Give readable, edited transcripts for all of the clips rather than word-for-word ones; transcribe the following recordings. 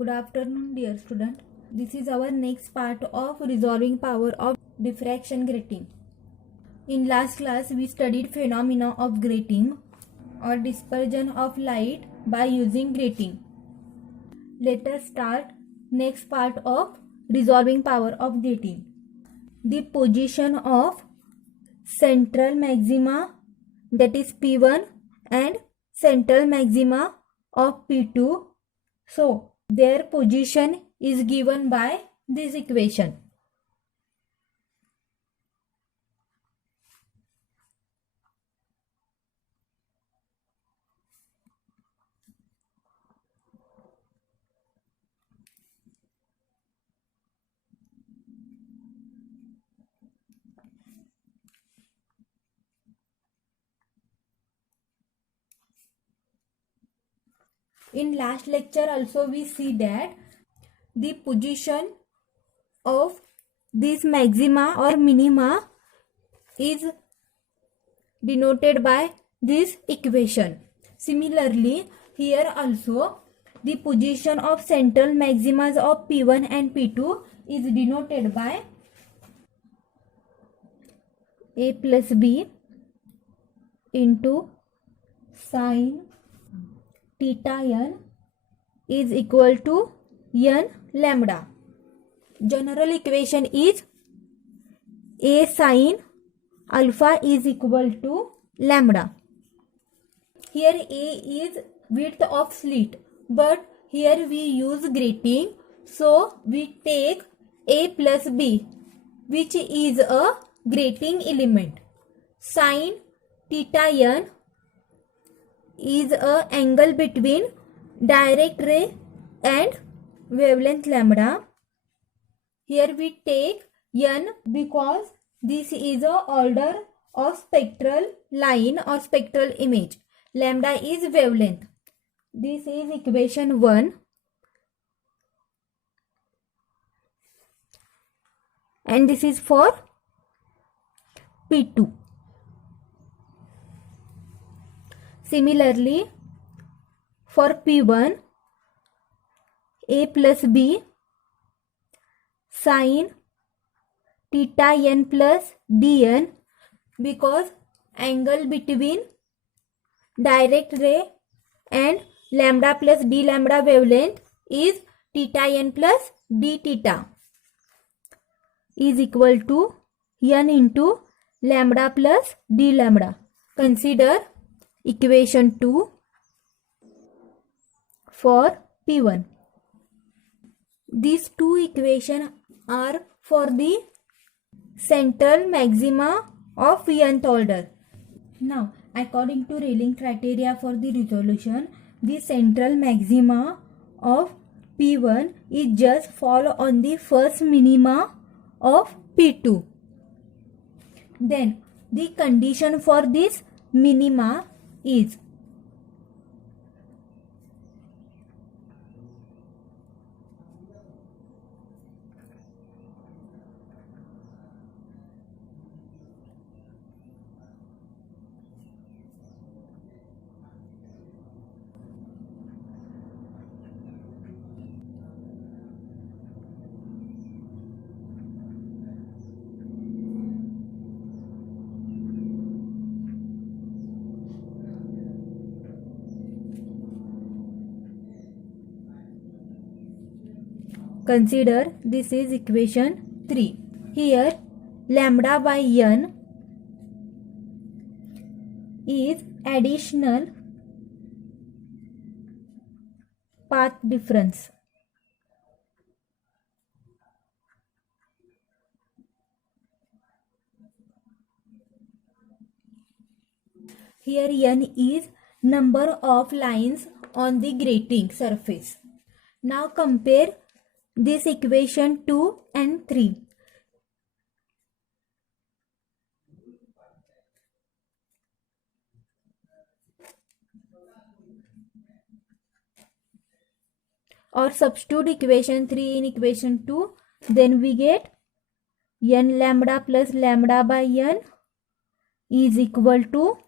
Good afternoon, dear student. This is our next part of resolving power of diffraction grating. In last class, we studied phenomena of grating or dispersion of light by using grating. Let us start next part of resolving power of grating. The position of central maxima, that is P1, and central maxima of P2. So their position is given by this equation. In last lecture also we see that the position of this maxima or minima is denoted by this equation. Similarly, here also the position of central maximas of P1 and P2 is denoted by A plus B into sine theta n is equal to n lambda. General equation is A sine alpha is equal to lambda. Here A is width of slit, but here we use grating, so we take A plus B, which is a grating element. Sine theta n is a angle between direct ray and wavelength lambda. Here we take n because this is a order of spectral line or spectral image. Lambda is wavelength. This is equation 1. And this is for P2. Similarly, for P1, A plus B sine theta n plus dn, because angle between direct ray and lambda plus d lambda wavelength is theta n plus d theta is equal to n into lambda plus d lambda. Consider equation 2 for P1. These two equations are for the central maxima of nth order. Now, according to Rayleigh criteria for the resolution, the central maxima of P1 is just fall on the first minima of P2. Then, the condition for this minima is consider this is equation 3. Here lambda by n is additional path difference. Here n is number of lines on the grating surface. Now compare this equation 2 and 3. Or substitute equation 3 in equation 2, then we get n lambda plus lambda by n is equal to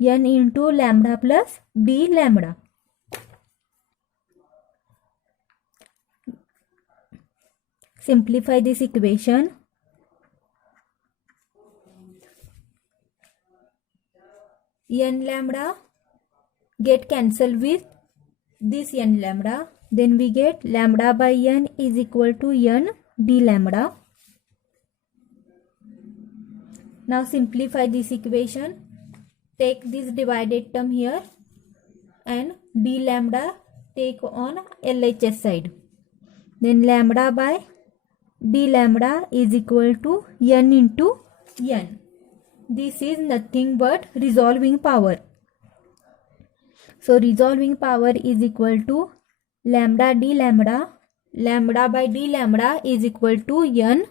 n into lambda plus d lambda. Simplify this equation. N lambda get cancelled with this n lambda. Then we get lambda by n is equal to n d lambda. Now simplify this equation. Take this divided term here and d lambda take on LHS side. Then lambda by d lambda is equal to n into n. This is nothing but resolving power. So resolving power is equal to lambda d lambda. Lambda by d lambda is equal to n.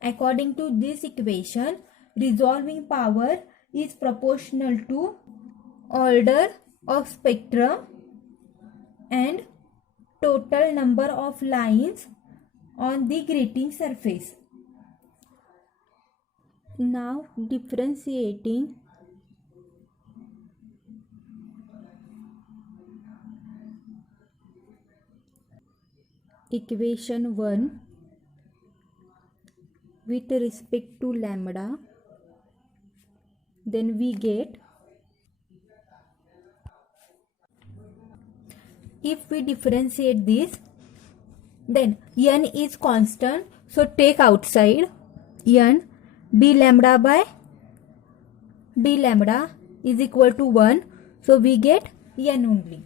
According to this equation, resolving power is proportional to order of spectrum and total number of lines on the grating surface. Now differentiating equation 1 with respect to lambda, then we get, if we differentiate this, then n is constant, so take outside n. D lambda by d lambda is equal to 1, so we get n only.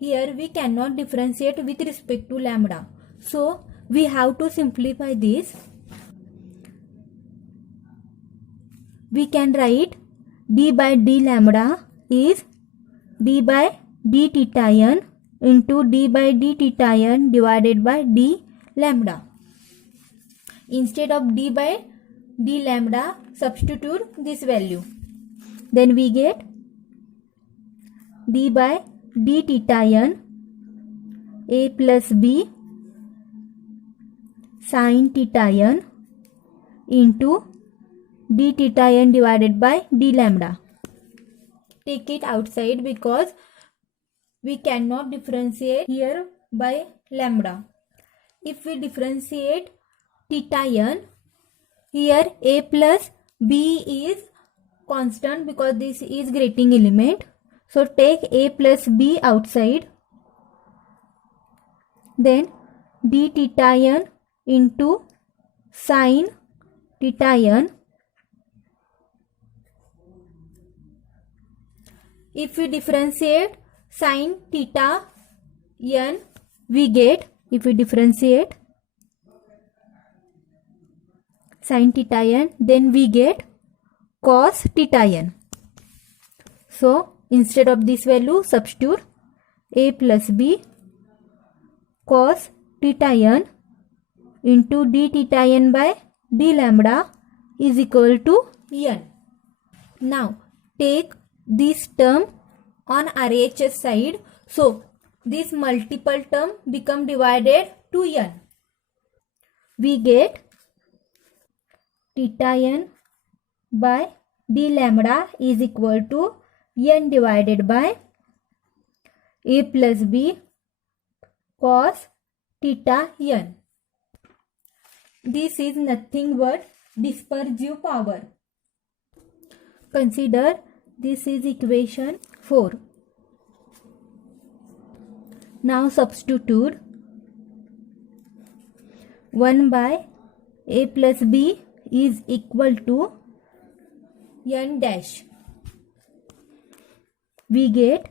Here we cannot differentiate with respect to lambda, so we have to simplify this. We can write d by d lambda is d by d theta n into d by d theta n divided by d lambda. Instead of d by d lambda, substitute this value. Then we get d by d theta n a plus b sin theta n into d theta n divided by d lambda. Take it outside because we cannot differentiate here by lambda. If we differentiate theta n, here a plus b is constant because this is grating element. So take a plus b outside. Then d theta n into sin theta n. If we differentiate sin theta n, we get, if we differentiate sin theta n, then we get cos theta n. So instead of this value, substitute a plus b cos theta n into d theta n by d lambda is equal to n. Now take this term on RHS side, so this multiple term become divided to n. We get theta n by d lambda is equal to n divided by a plus b cos theta n. This is nothing but dispersive power. Consider this is equation 4. Now substitute 1 by a plus b is equal to n dash. We get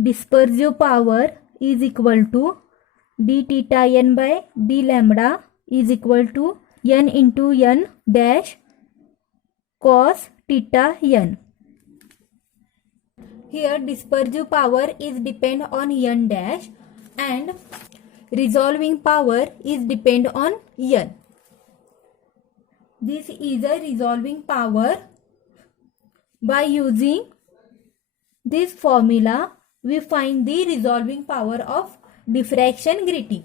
dispersive power is equal to d theta n by d lambda is equal to n into n dash cos theta n. Here dispersive power is depend on n dash and resolving power is depend on n. This is a resolving power. By using this formula, we find the resolving power of diffraction grating.